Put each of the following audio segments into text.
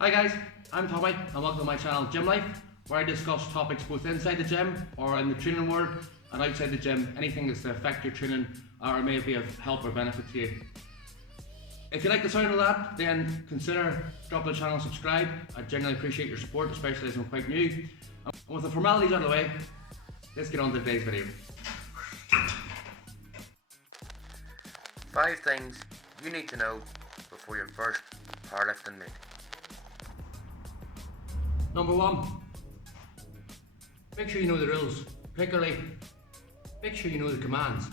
Hi guys, I'm Tommy and welcome to my channel Gym Life, where I discuss topics both inside the gym or in the training world and outside the gym, anything that's to affect your training or may be of help or benefit to you. If you like the sound of that, then consider dropping the channel and subscribe. I genuinely appreciate your support, especially as I'm quite new. And with the formalities out of the way, let's get on to today's video. 5 things you need to know before your first powerlifting meet. Number 1, make sure you know the rules, particularly make sure you know the commands.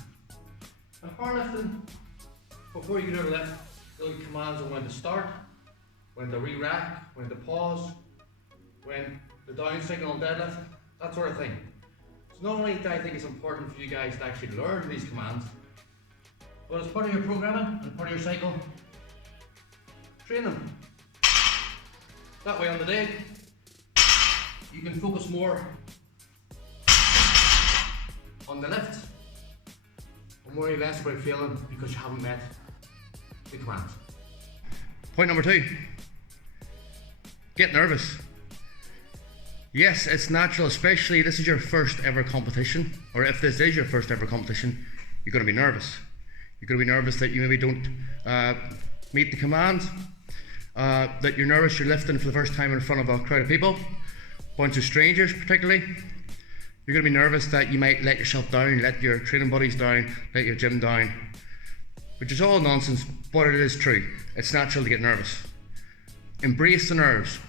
In powerlifting, before you do a lift, you'll get commands on when to start, when to re-rack, when to pause, when the down signal on deadlift, that sort of thing. So not only do I think it's important for you guys to actually learn these commands, but as part of your programming and part of your cycle, train them. That way on the day, you can focus more on the lift and worry less about failing because you haven't met the commands. Point number 2, get nervous. Yes, it's natural, especially this is your first ever competition, or if this is your first ever competition, you're going to be nervous. You're going to be nervous that you maybe don't meet the commands, that you're nervous you're lifting for the first time in front of a crowd of people, bunch of strangers particularly. You're going to be nervous that you might let yourself down, let your training buddies down, let your gym down, which is all nonsense, but it is true. It's natural to get nervous. Embrace the nerves.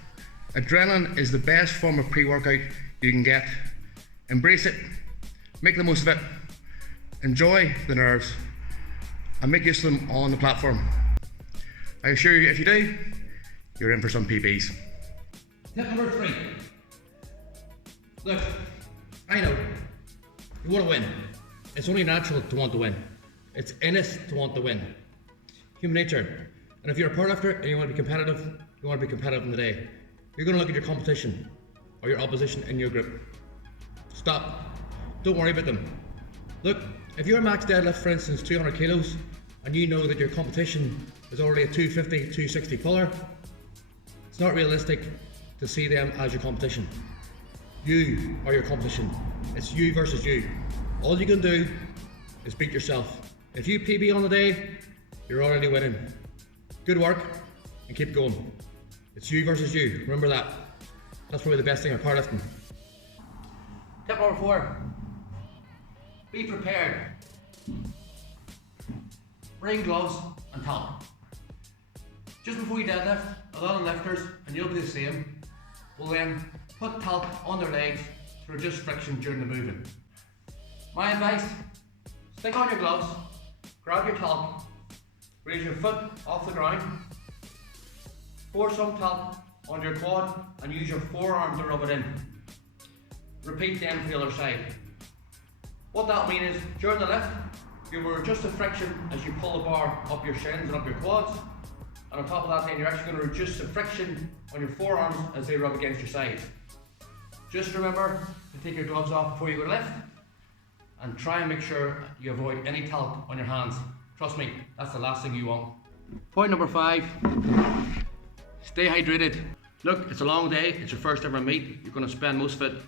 Adrenaline is the best form of pre-workout you can get. Embrace it, make the most of it, enjoy the nerves, and make use of them on the platform. I assure you, if you do, you're in for some PBs. Tip number 3. Look, I know, you want to win. It's only natural to want to win. It's innate to want to win. Human nature. And if you're a powerlifter and you want to be competitive, you want to be competitive in the day. You're going to look at your competition or your opposition in your group. Stop. Don't worry about them. Look, if your max deadlift, for instance, 200 kilos, and you know that your competition is already a 250, 260 puller, it's not realistic to see them as your competition. You are your competition. It's you versus you. All you can do is beat yourself. If you PB on the day, you're already winning. Good work and keep going. It's you versus you. Remember that. That's probably the best thing about powerlifting. Tip number 4. Be prepared. Bring gloves and talc. Just before you deadlift, a lot of lifters, and you'll be the same, will then put talc on their legs to reduce friction during the movement. My advice, stick on your gloves, grab your talc, raise your foot off the ground, pour some talc on your quad and use your forearm to rub it in. Repeat then for the other side. What that'll mean is, during the lift, you will reduce the friction as you pull the bar up your shins and up your quads, and on top of that then you're actually going to reduce the friction on your forearms as they rub against your sides. Just remember to take your gloves off before you go to lift, and try and make sure you avoid any talc on your hands. Trust me, that's the last thing you want. Point number 5, stay hydrated. Look, it's a long day, it's your first ever meet, you're going to spend most of it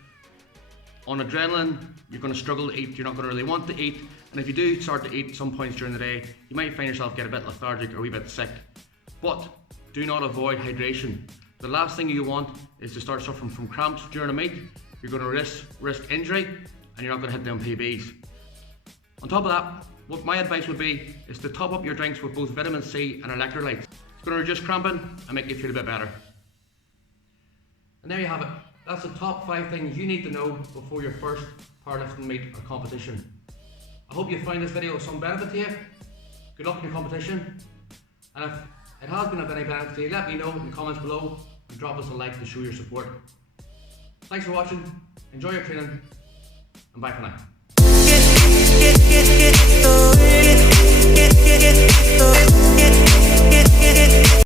on adrenaline, you're going to struggle to eat, you're not going to really want to eat, and if you do start to eat some points during the day, you might find yourself get a bit lethargic or a wee bit sick. But do not avoid hydration. The last thing you want is to start suffering from cramps during a meet. You're going to risk injury and you're not going to hit them PBs. On top of that, what my advice would be is to top up your drinks with both vitamin C and electrolytes. It's going to reduce cramping and make you feel a bit better. And there you have it. That's the top 5 things you need to know before your first powerlifting meet or competition. I hope you find this video of some benefit to you. Good luck in your competition. And if it has been of any benefit to you, let me know in the comments below and drop us a like to show your support. Thanks for watching, enjoy your training, and bye for now.